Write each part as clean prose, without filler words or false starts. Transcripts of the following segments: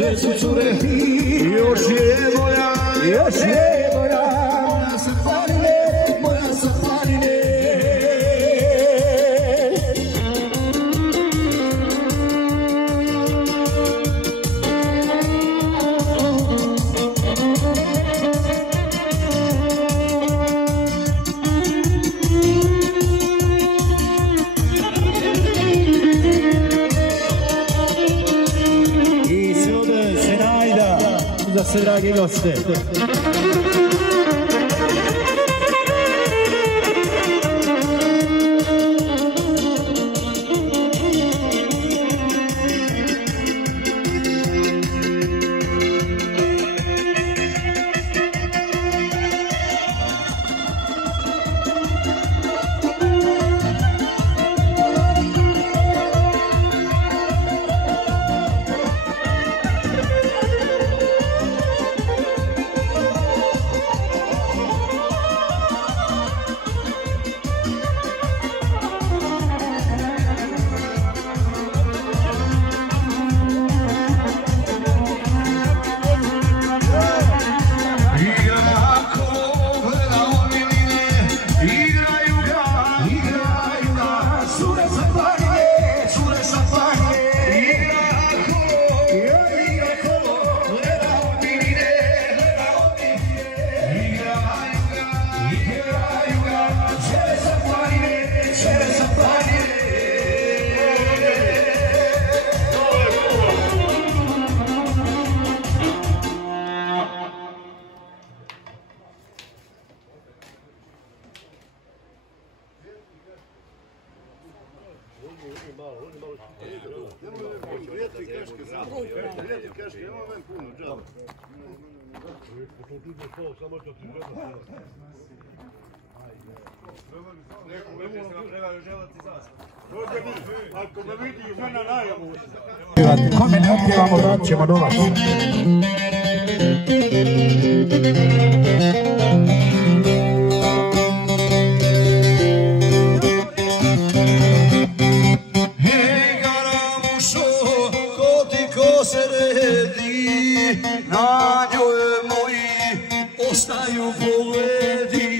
sve su cure, još je moja, još je moja, moja Safarine, moja Safarine. Za sve dragi goste. Kome ne otpjevamo, vratit ćemo novac. Hej, Garamušo, ko ti ko se redi, na njoj moji ostaju pogledi.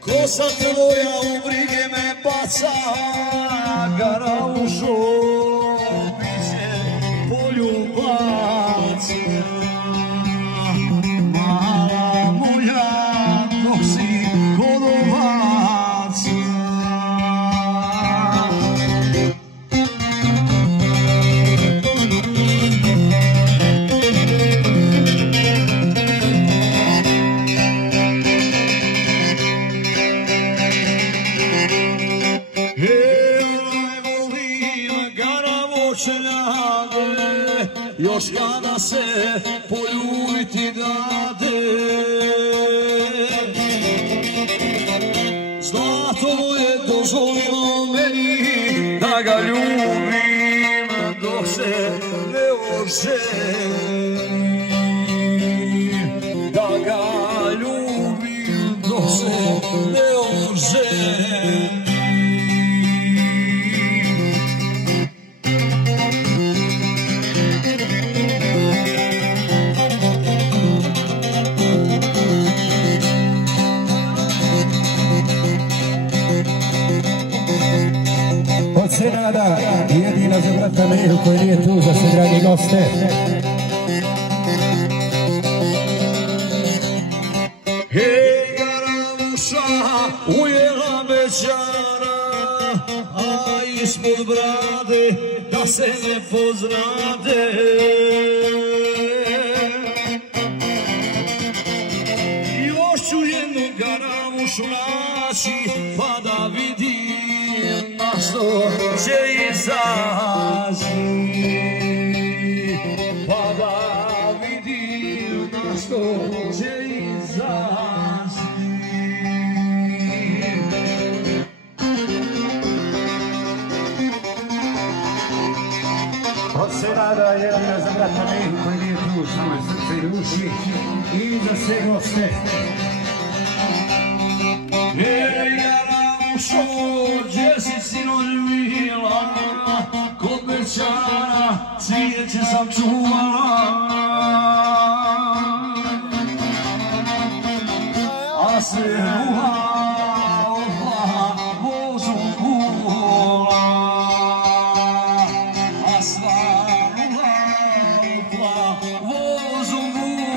Kosa tvoja u brige me baca, Garamušo, mi se poljubaca. Mala moja, dok si kod ovaca. Još kada se poljubiti dade, zlato moje dozvolilo meni da ga ljubim dok se ne oženi, da ga ljubim dok se ne oženi. Senada, jedina za brata Meru koji nije tu, za sve dragi goste. Hej, Garamuša, ujela me čara, a ispod brade da se ne poznade. Još ću jednu Garamušu naći, pa da vidim na što će izaći, pa da vidim na što će izaći. Od Senada, jedina za brata Meru koji nije tu, samo je srce i uši i za sve goste. Hej, Garamušo, gdje si sinoć bila, kod me Osjećana cvijeće sam čuvala, a sve ruha odla vozom kula, a sva ruha odla vozom kula.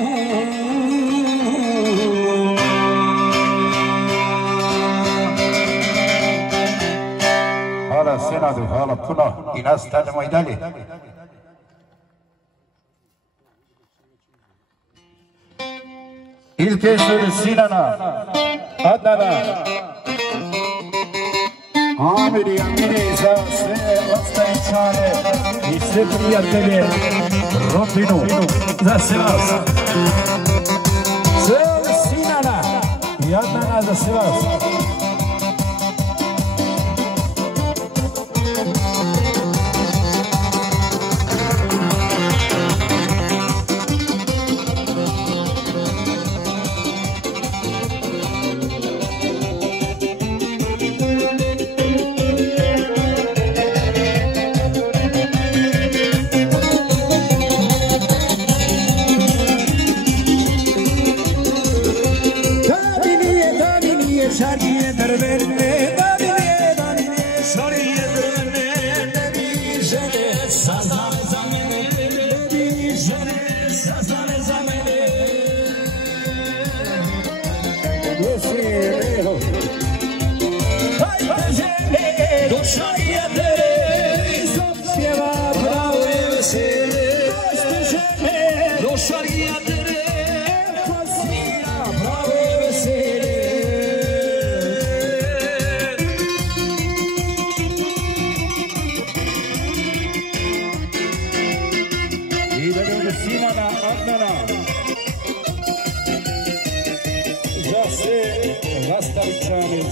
Hvala Senadu, hvala puno i nastavljamo i dalje. Ilke su Sinana, Adnana, Amiri i Amiri za sve ostavičane i sve prijatelje, rodbinu, za sve vas. Sve Sinana i Adnana za sve vas.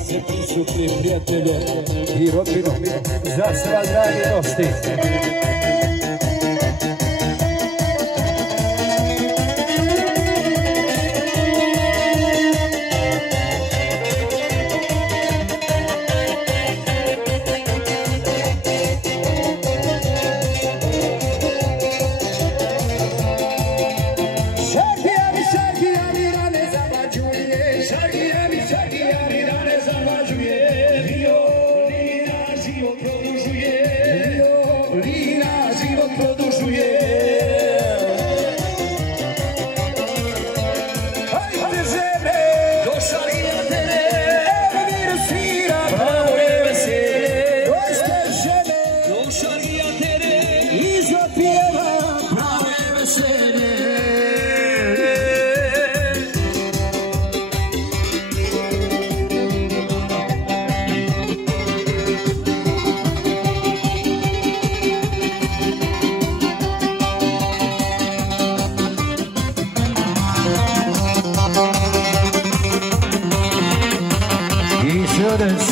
Sve prisutni prijatelje i rodbinu, za sve dragi gosti.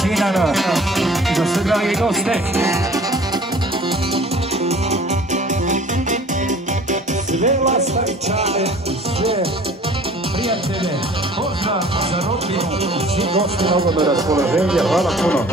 Sinana, za sve dragi goste. Sve Lastavičane, sve prijatelje, pozdrav za rodbinu, svi gosti na ovome raspoloženje, hvala puno.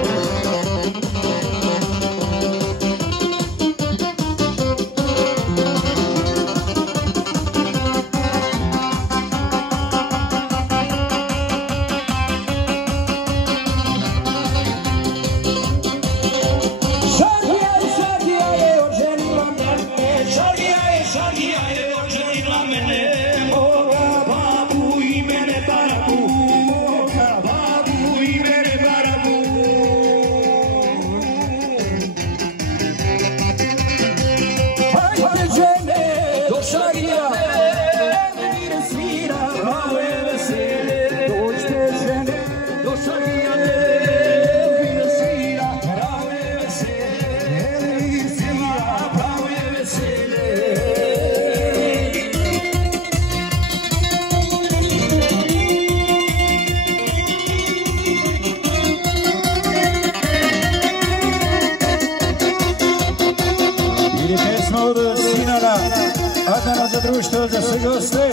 Adnana za društvo, za sve goste,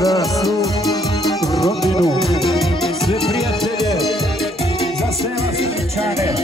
za svu rodbinu, sve prijatelje, za sve Lastavičane.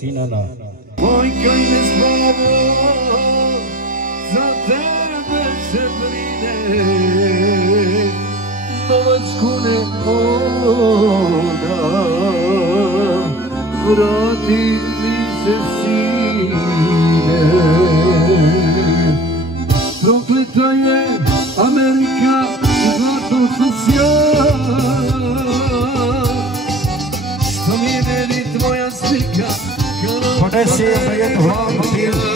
Sinana. Oj, kaj ne spava, za tebe se brine, novac kune ona, vrati mi se sine. Prokleta je Amerika, zlato socijal, što mi je meni tvoja slika. Ponesi je jednu hlavu pilu.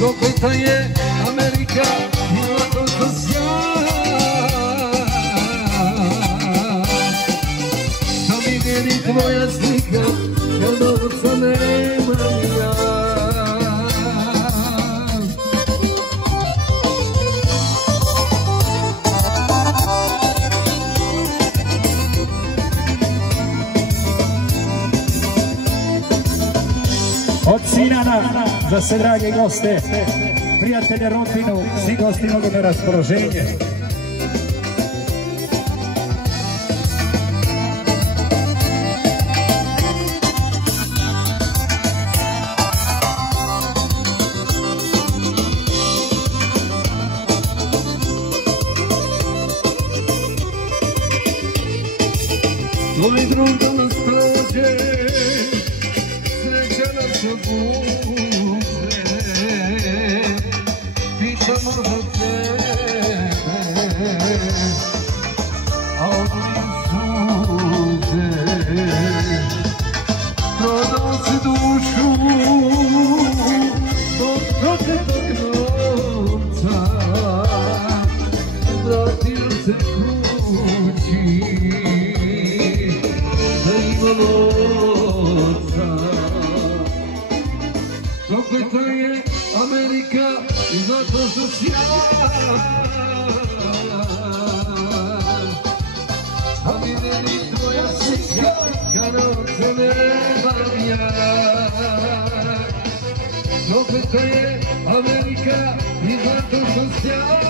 Prokleta je Amerika i zlato socijal, što mi je meni tvoja slika, kad novca nemam ja. Od Sinana za sve drage goste, prijatelje, rodbinu, svi gosti mogu na raspoloženje. Tvoj drug danas prođe, sreća nas obuze, pitamo za tebe, a odli suze. Prodao si dušu od prokletog novca, vratio se kući, da ima novca. Prokleta je Amerika i zato socijal, a mi meni tvoja slika, kad novca nemam ja. Prokleta je Amerika i zato socijal,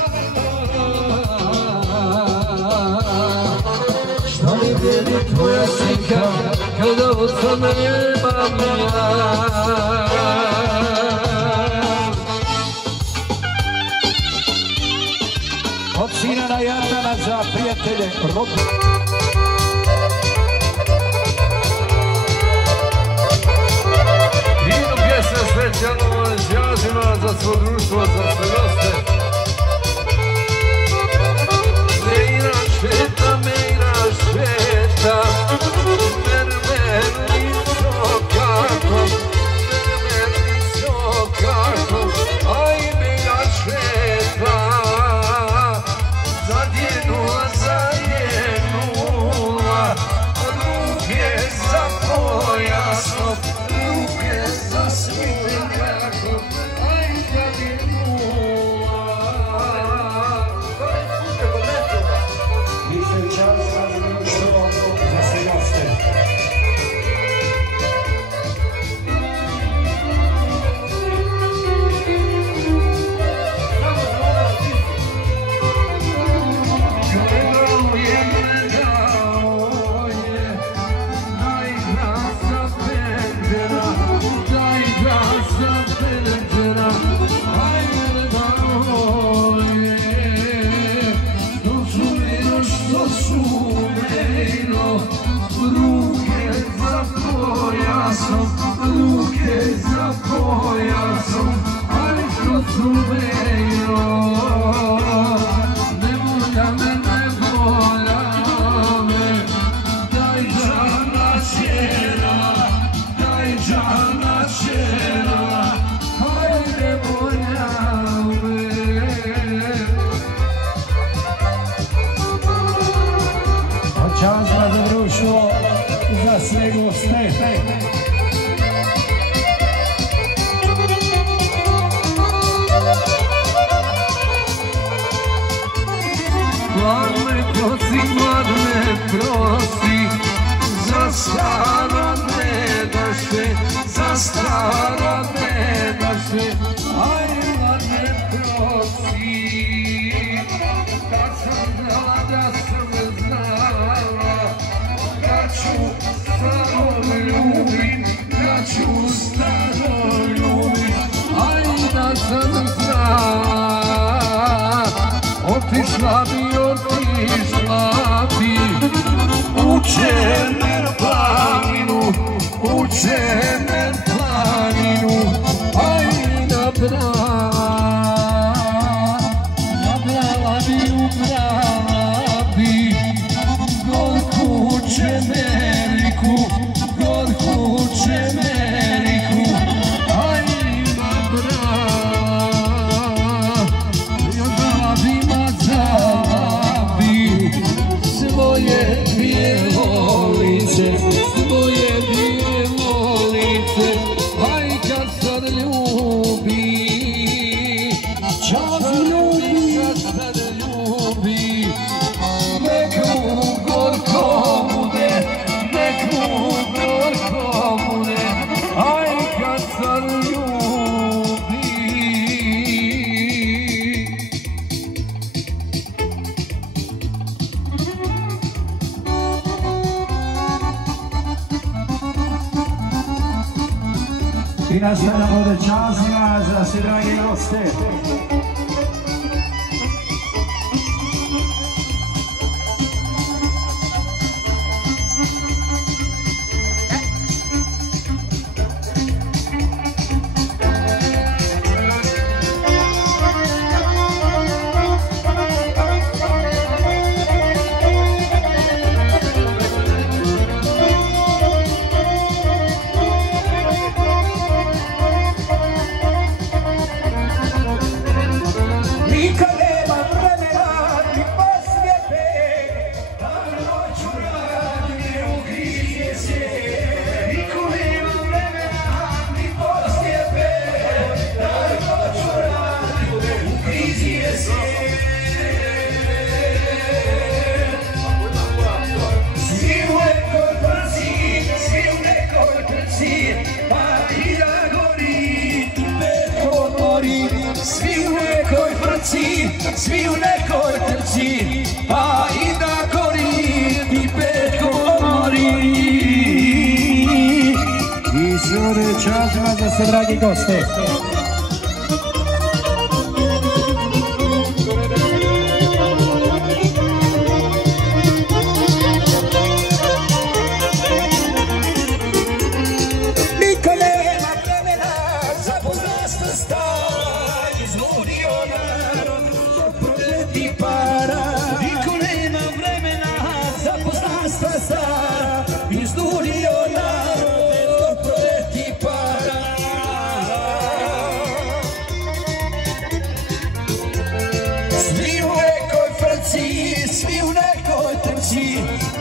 što mi meni tvoja slika, kad novca nemam ja. Od Sinana i Antana za prijatelje, rodbinu. Vino pjesme specijalno izjazima za svo društvo, za sve goste. Meira šeta, mermeni sokako, aj meira šeta, zadjenula, pojasom, ali što su vejo, ne volja me, daj žana šera, daj žana šera, hajde volja me. Čazma za društvo, za sve goste. Hladne prosi, hladne prosi, za stara ne daše, za stara ne daše, aj hladne prosi. Kad sam znala da sam znala, da ću staro ljubim, da ću staro ljubim, aj da sam znala. Otišla bi u Čemer planinu, u Čemer planinu, aj nabrala bi gorku Čemeriku, gorku Čemeriku, aj nabrala svoje bijelo lice, svoje bijelo lice, aj kad sad ljubi, čas ljubi, kad sad ljubi, nek mu gorko bude, nek mu gorko bude, aj kad sad ljubi. I nastavljamo do čazma za sve dragi goste. Svi u nekoj trci, pa i da gori i petko mori. I sve čazma za sve dragi goste. Niko nema vremena za poznanstvo stara, izvodio narod proleti para. Niko nema vremena za poznanstvo stara, izvodio narod proleti para. Svi u nekoj frci, svi u nekoj trci,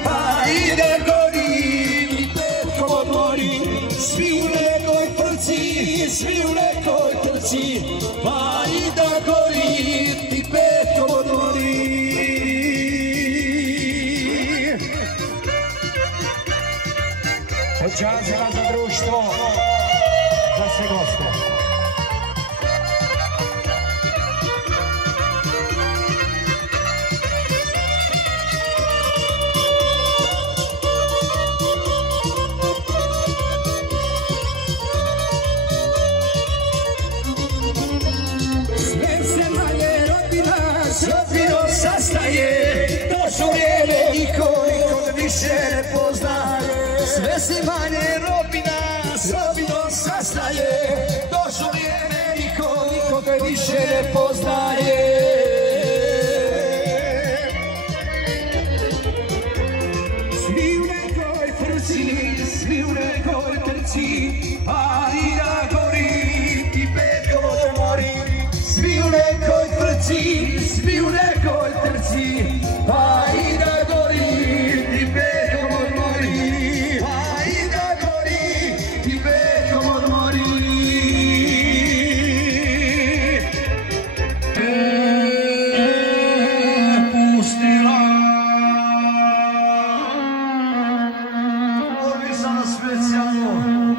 pa ide gori i petko mori. Svi u nekoj frci, svi u nekoj trci, pa ide gori i petko mori. Čazma za društvo, za sve goste. Više ne poznaje, sve se manje rodbina s rodbinom sastaje. nestaje, došlo vrijeme, nikoga više ne poznaje. Svi u nekoj trci, ali da gori i petko mori. Svi u nekoj trci, pa i da gori i petko mori. Pa i da gori i petko mori. Pustila. Ovo je samo specijalno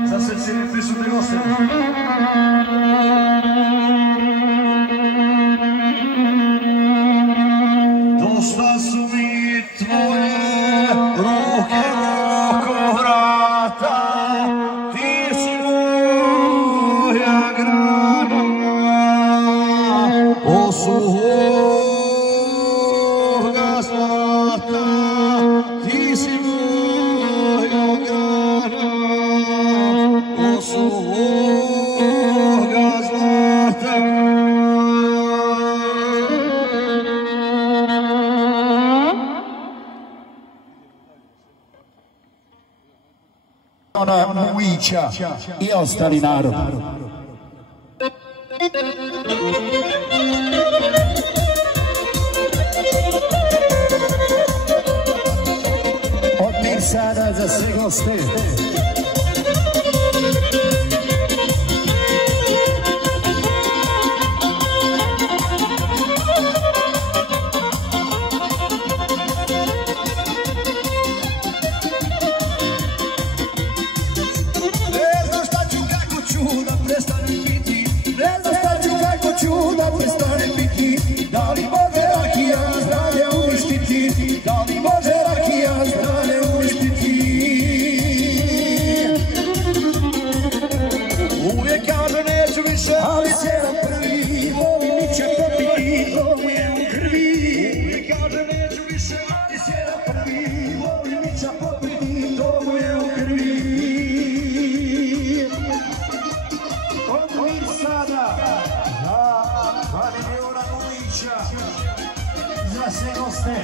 za sve cijeli prisutni goste. Dosta su mi tvoje ruke oko vrata, ti si moja grana, osuhoga zlata, ti si moja grana, osuhoga zlata. Ona Mujića i ostali narod. Od njih sada za sve goste. Da li može rakija zdravlje uništiti? Da li može rakija zdravlje uništiti? Uvijek kaže neću više, ali sjeram prvi, volim niće popiti, to mu je u krvi. Uvijek kaže neću više, ali sjeram prvi, volim niće popiti, to mu je u krvi. Od njih sada, za sve goste.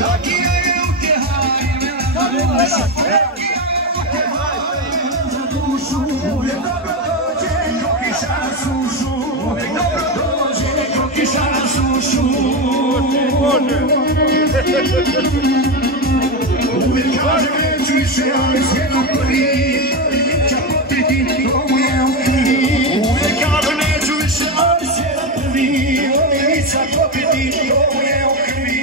Rakija je u tjehari, za dušu, uvijek dobro dođe, ko kiša na sušu, uvijek dobro dođe, ko kiša na sušu. Uvijek kaže neću više, ali sjedno prvi, neća popiti, to mu je u krvi. Uvijek kaže neću više, ali sjedno prvi, neća popiti, to mu je u krvi.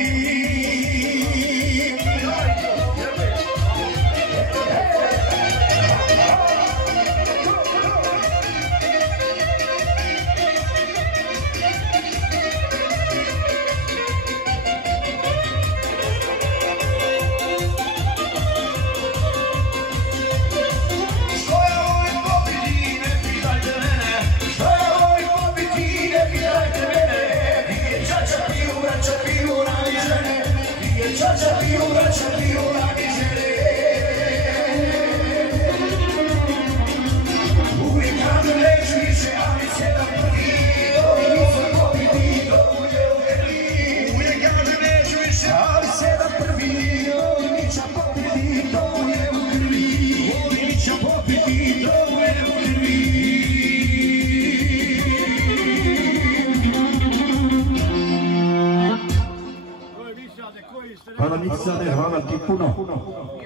Hvala Niksane, hvala ti puno.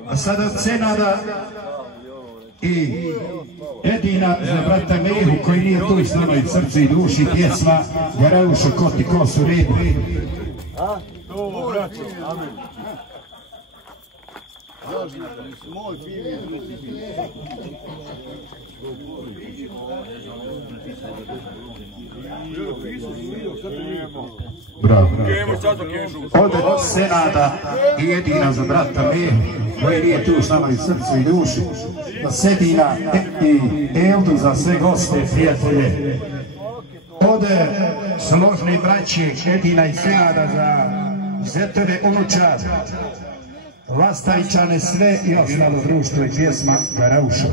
A sada od Senada i Edina za brata Mehu koji nije tu s nama i srce i duši pjesma Jarauša Koti Kosu Redu. Dobro, braćo, amen. Bravo. Od Senada i Edina za brata Mehu koji nije tu s nama i srce i duši. za Sedina i Eldu, za sve goste, prijatelje. Od složne braće Edina i Senada za zetove unučad, Lastajčane sve i ostalo društvo i pjesma Garauša.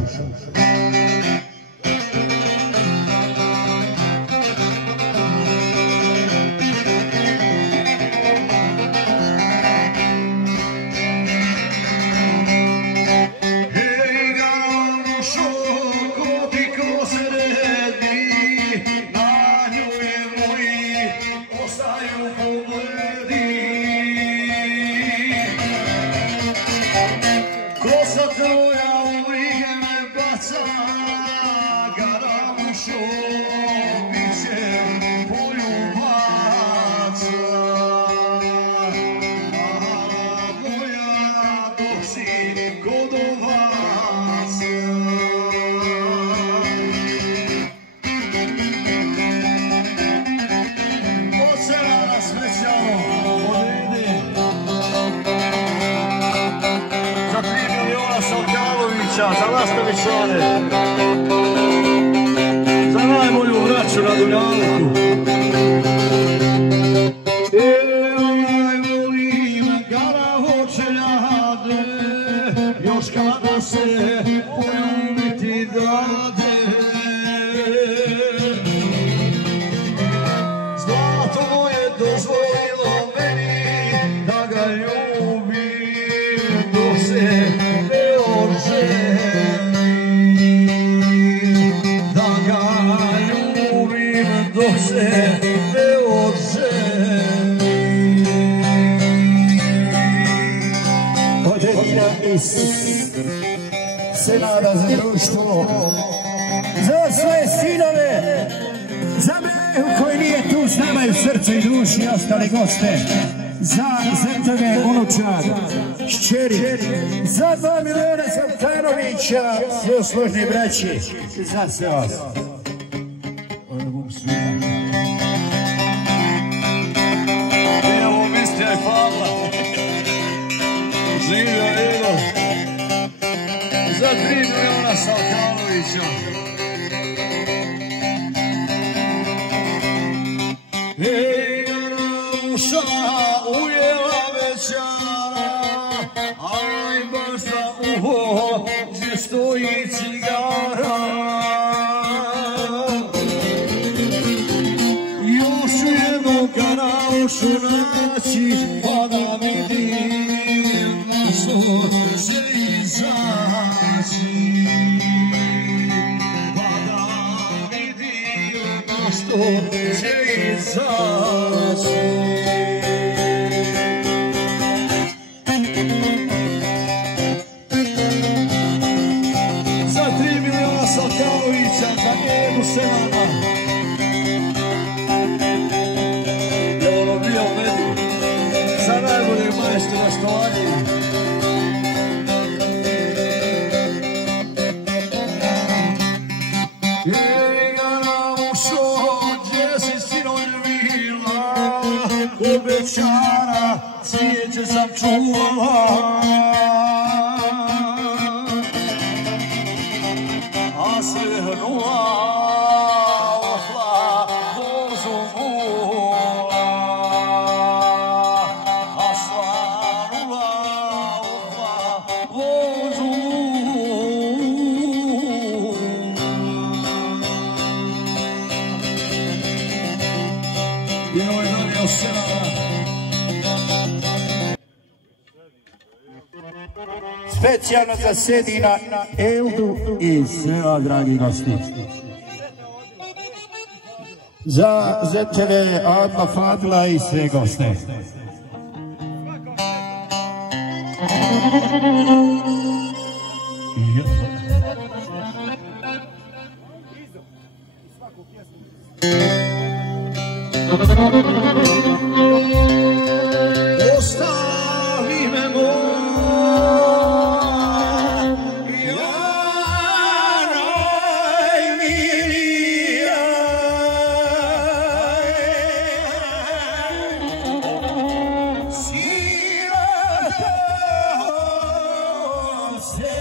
Za Lastovićane, za najbolju braću na Dunjalku. Volim gara hoćeljade, još kada se poljubiti dade. Zlato moje dozvolilo meni da ga ljubim dok se ne oženi. Dok se ne oženi. Od Edina iz Senada za društvo, za svoje sinove, za Blehu koji nije tu s nama i u srcu i duši i ostale goste, za zetove unučad, šćeri, za 2 miliona Savtanovića, sve složne braće, za sve vas. Evo Mistrija i Pavla, živio Evo, za 3 miliona Savkanovića. Ej, Garauša, ujela večara, aj baš za uho, gdje stoji cigara. Garaušu naći, pa da vidim na što će izaći. Pa da vidim na što će izaći. Za 3 miliona Savkanovića, za Edu Senada. Za najboljeg majstora Stovanje. Ej, Garaušo, gdje si sinoć bila, ko bećara cvijeće sam čuvala. A se hrnula ohla vozu mula. Specijalno za Sedina, Eldu i sve vas, dragi gosti. Za zeteve Adla Fadla i sve goste. Ostavi me moj, jaraj milija, sila to se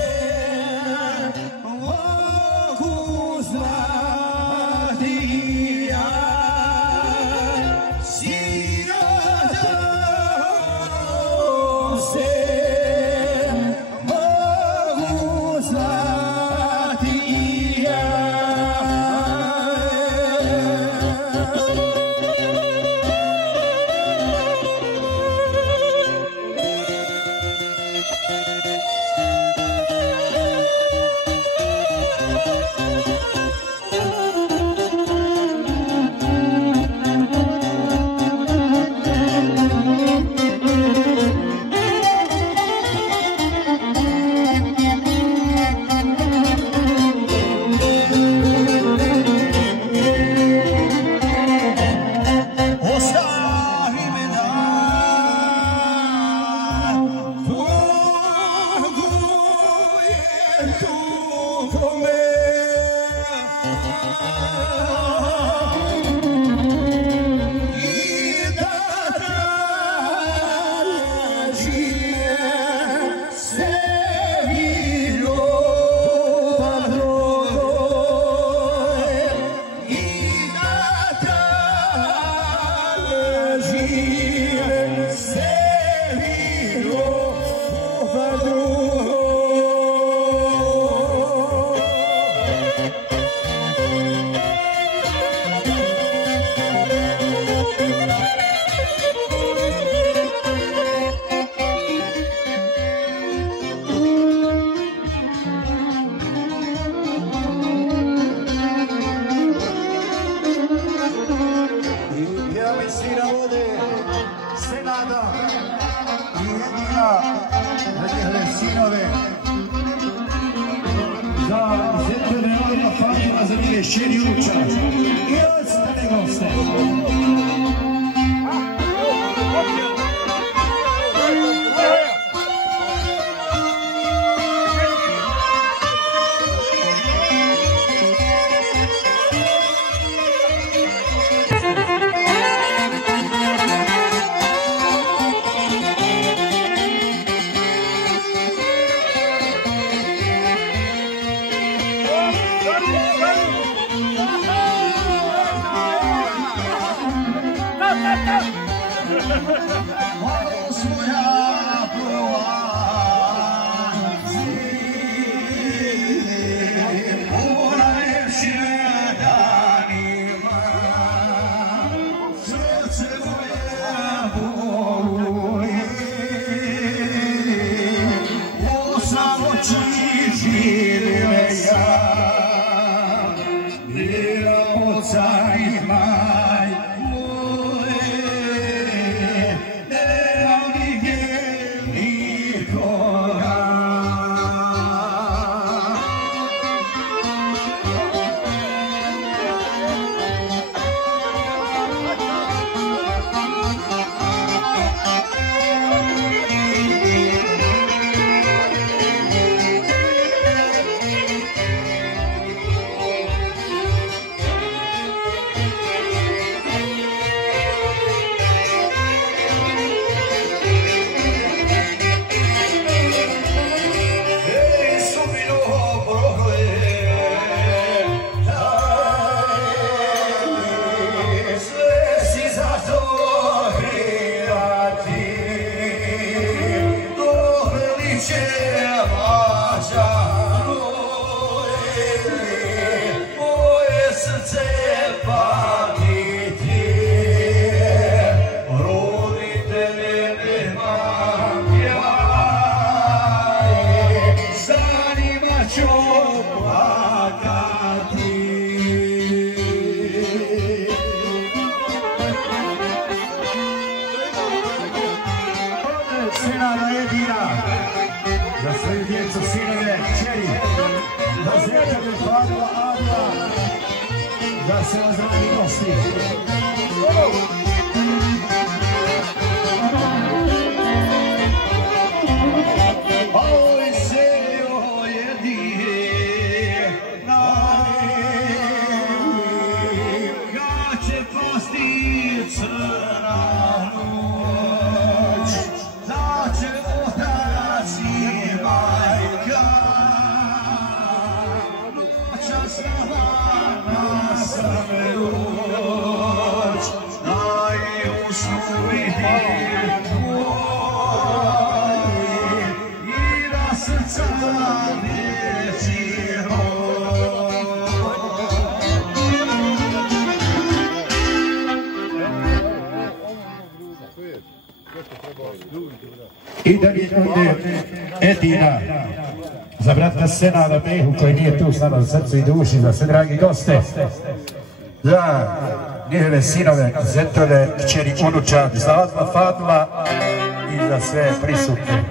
zanimljive šćeri Unuča i ostale goste. I da mi bude Edina za brata Senada Mehu koji nije tu s nama u srcu i duši, za sve dragi goste, za njihove sinove Zetove, kćeri Unuča, za Adla Fadla i za sve prisutne.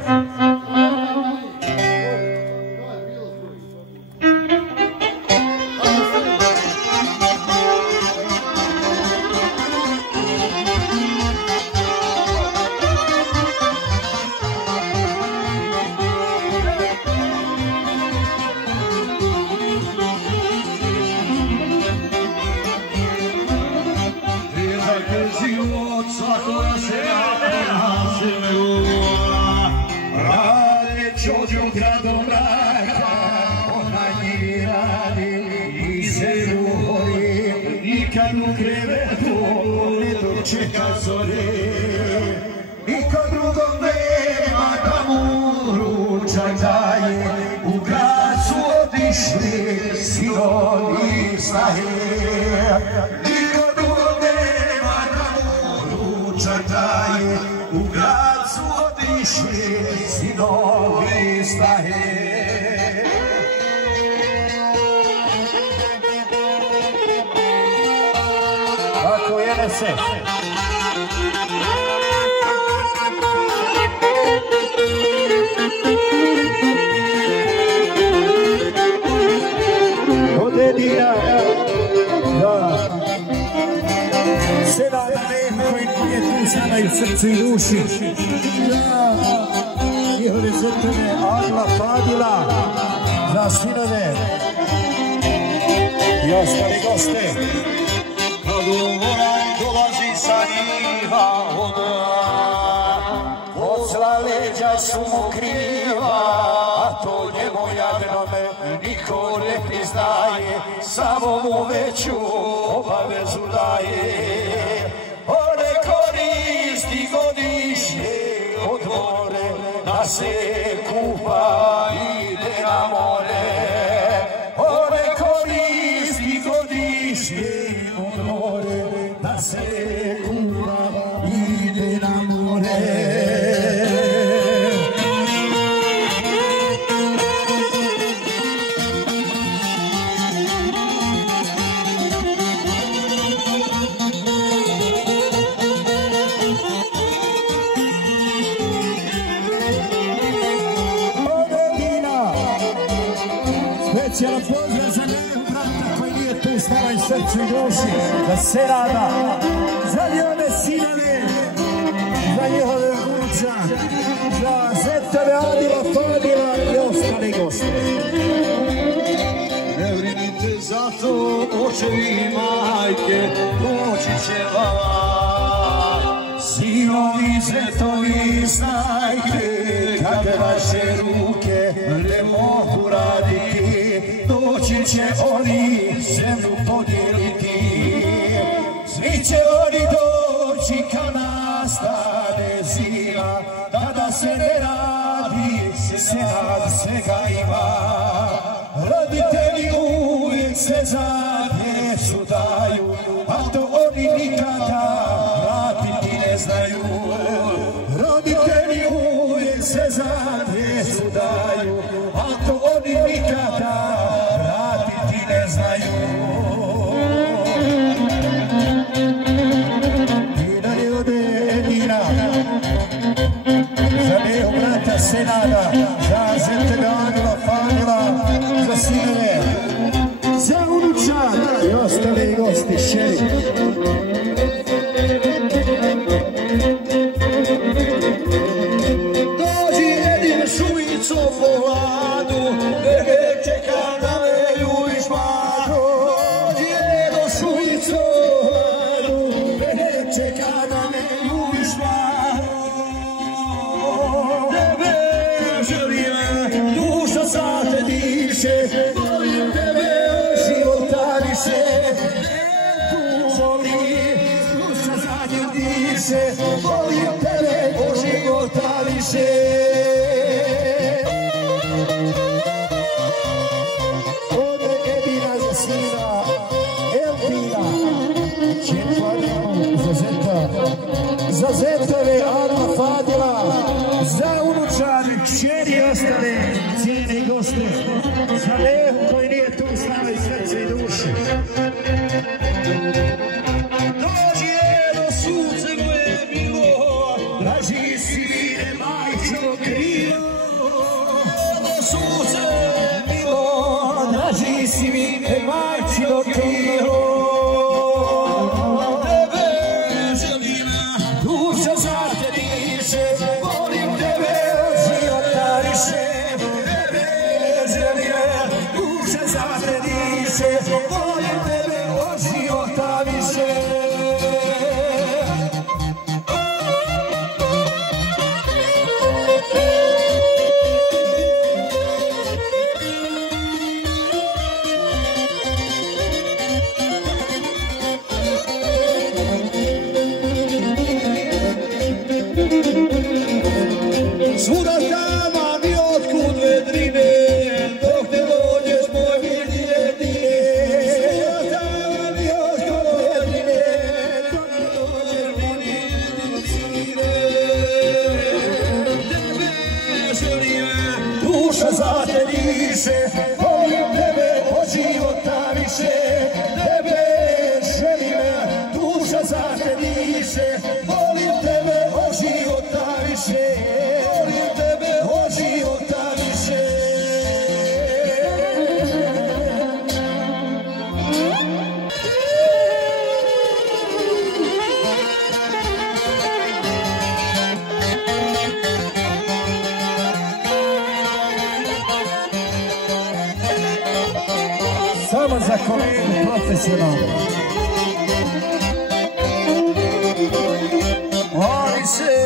od Edina. Da. Senada Meho koji je tu sada i u srcu i duši. Da. Njihove žrtve Agla Fadila. Za sinove i ostali goste. Kad u Voraj dolazi sa njiva od sva leđa su mu kriva, a to njemu jadnome niko ne priznaje, samo mu veću obavezu daje. One koristi godišnje odmore, da se kupa ide na more. One koristi godišnje odmore, da se kupa ide na more. Specijalan pozdrav za Nehu brata koji nije tu s nama i srcu i duši, za Senada, za njihove sinove, za njihove unuča, za zetove Adila, Fadila i ostali goste. Ne brinite za to, očevi i majke, doći će vama. Sinovi, zetovi, znajte, kad vaše ruke ne mogu raditi, doći će oni zemlju podijeliti. Svi će oni doći kad nastane zima, tada se ne radi, se rad svega ima. Roditelji uvijek se za djecu daju, a to oni nikada vratiti ne znaju. Roditelji uvijek se za djecu daju, a to oni nikada vratiti ne znaju. I dalje ode Edina, za Nehu brata Senada, za zetove Agla Fadila, za sinove, za unučad i ostali gosti šeri. Dođi Edin šumico po vladu, neke čeka na velju i šmadu. Dođi Edin šumico po vladu, neke čeka na velju i šmadu. Tebe želim, duša sa te diše, volim tebe života više. Duša sa te diše, volim tebe života više. Ode Edina za sina Elvina, četvrnu za zeta, za zetove Agla Fadila, za unučane kćeri ostale cijene i goste, za Nehu koji nije tu s nama i srce i duše. Dođi Edo sunce moje milo, draži si mine majčino krilo. Edo sunce milo, draži si mine majčino krilo. Tebe želim, duša za te diše, volim tebe života više. Tebe želim, duša za te diše, volim tebe života više. Svuda tama mi otkud vedrine, dok ne dođeš moj miljedine. samo za kolegu profesionalno. Oni se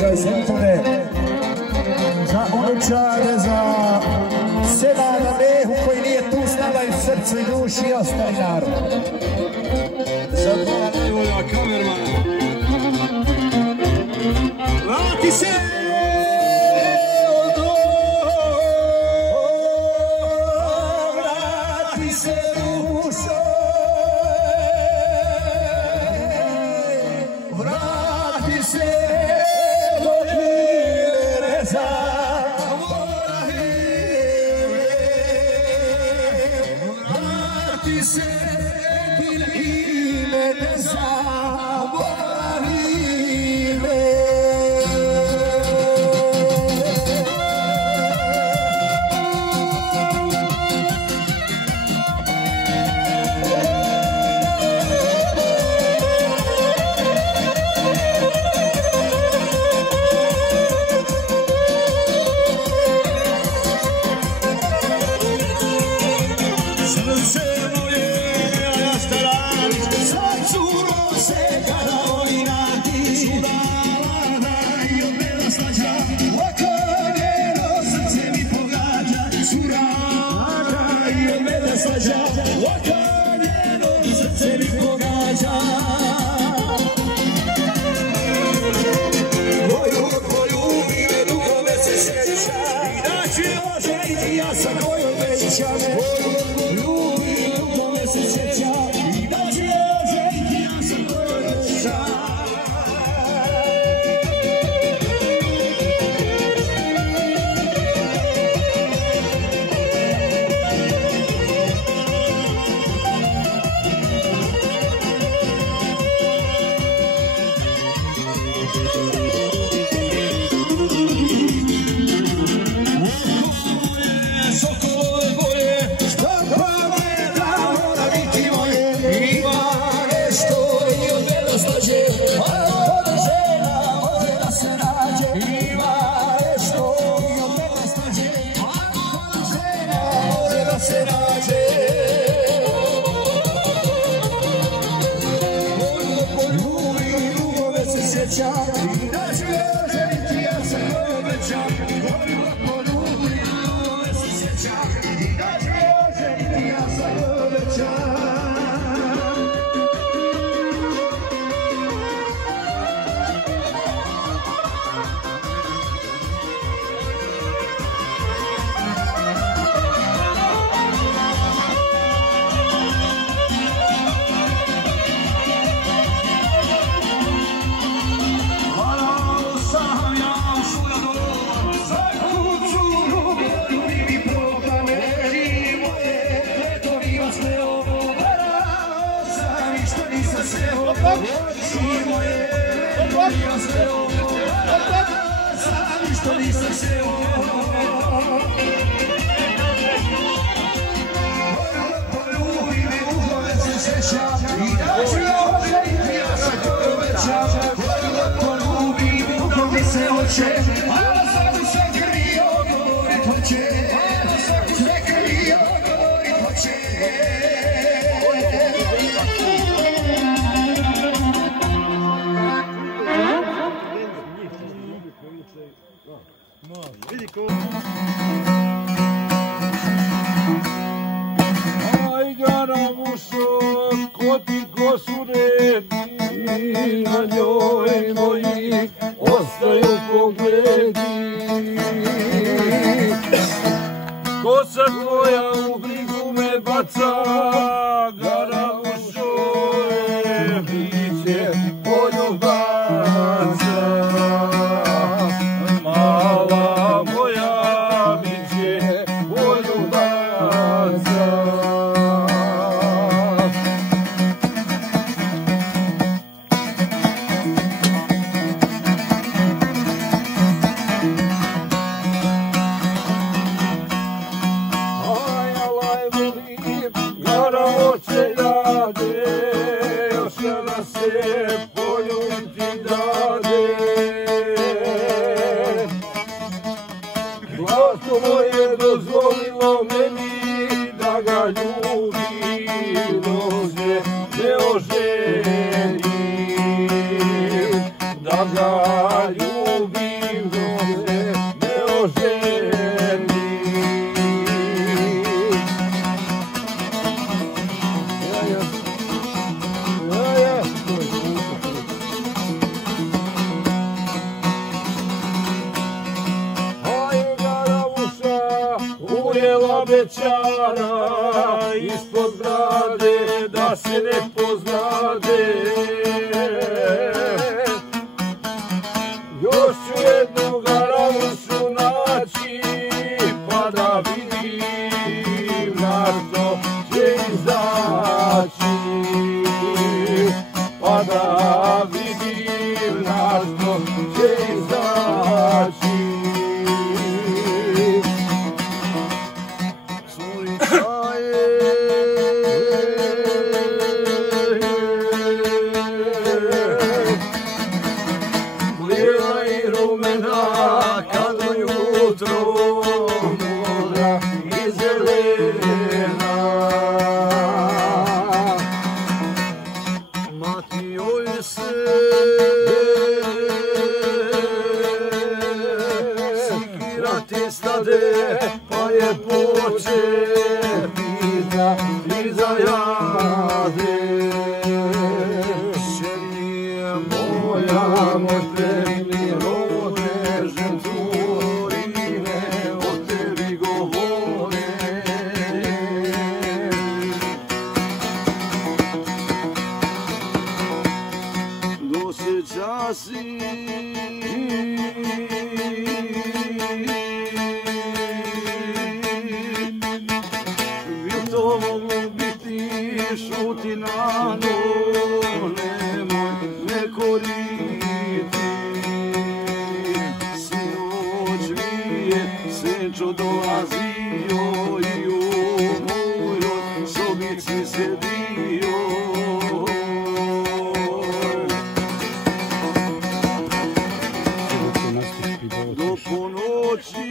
za Zentune, za unučare, za Senada Mehu koji nije tu s nama i u srcu i duši i ostali narod. Za dva najbolja kamermana. Vrati se! Vrati se dušo! Vrati se! nisam sreo, oči moje, ja sreo, sam što nisam sreo. Poljubi mi uhove se sjećam, i da ću ja oženiti, ja sam to obećam. Poljubi mi uhove se oče, a sad sve krvio govorit hoće, sve krvio govorit hoće. Aj garamušo, ko ti kosu redi, na njoj moji ostaju pogledi. Kosa tvoja u brigu me baca, garamušo, biće poljubaca. Mala moja biće poljubaca. Glasno je dozvolilo meni da ga ljubim, rože ne oženim, da ga ljubim, rože ne oženim. Ujela bećara ispod grade da se ne poznade. Još ću jednu garamušu naći pa da vidim na što će izaći, pa da vidim na što će izaći. Bijela i rumena kad ujutro mora i zelena. Mati joj se sikirati stade, pa je poče iza jade. Šerije moja, moj plemi rode, ženturine o tebi govore. Dosjeća si to mogu biti šuti na no, nemoj me koriti. Sinoć mi je senčo dolazio i u mojoj sobici sedio. Do ponoći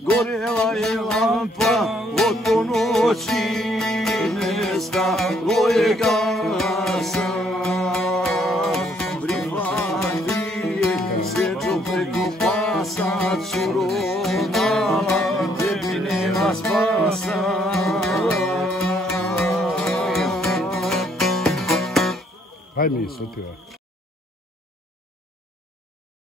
gorela je lampa od ponoći, nestalo je gasa. Prihvati je srećo preko pasa, curo mala, tebi nema spasa. Hajde mi, sutiva.